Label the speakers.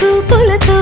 Speaker 1: చూపులతో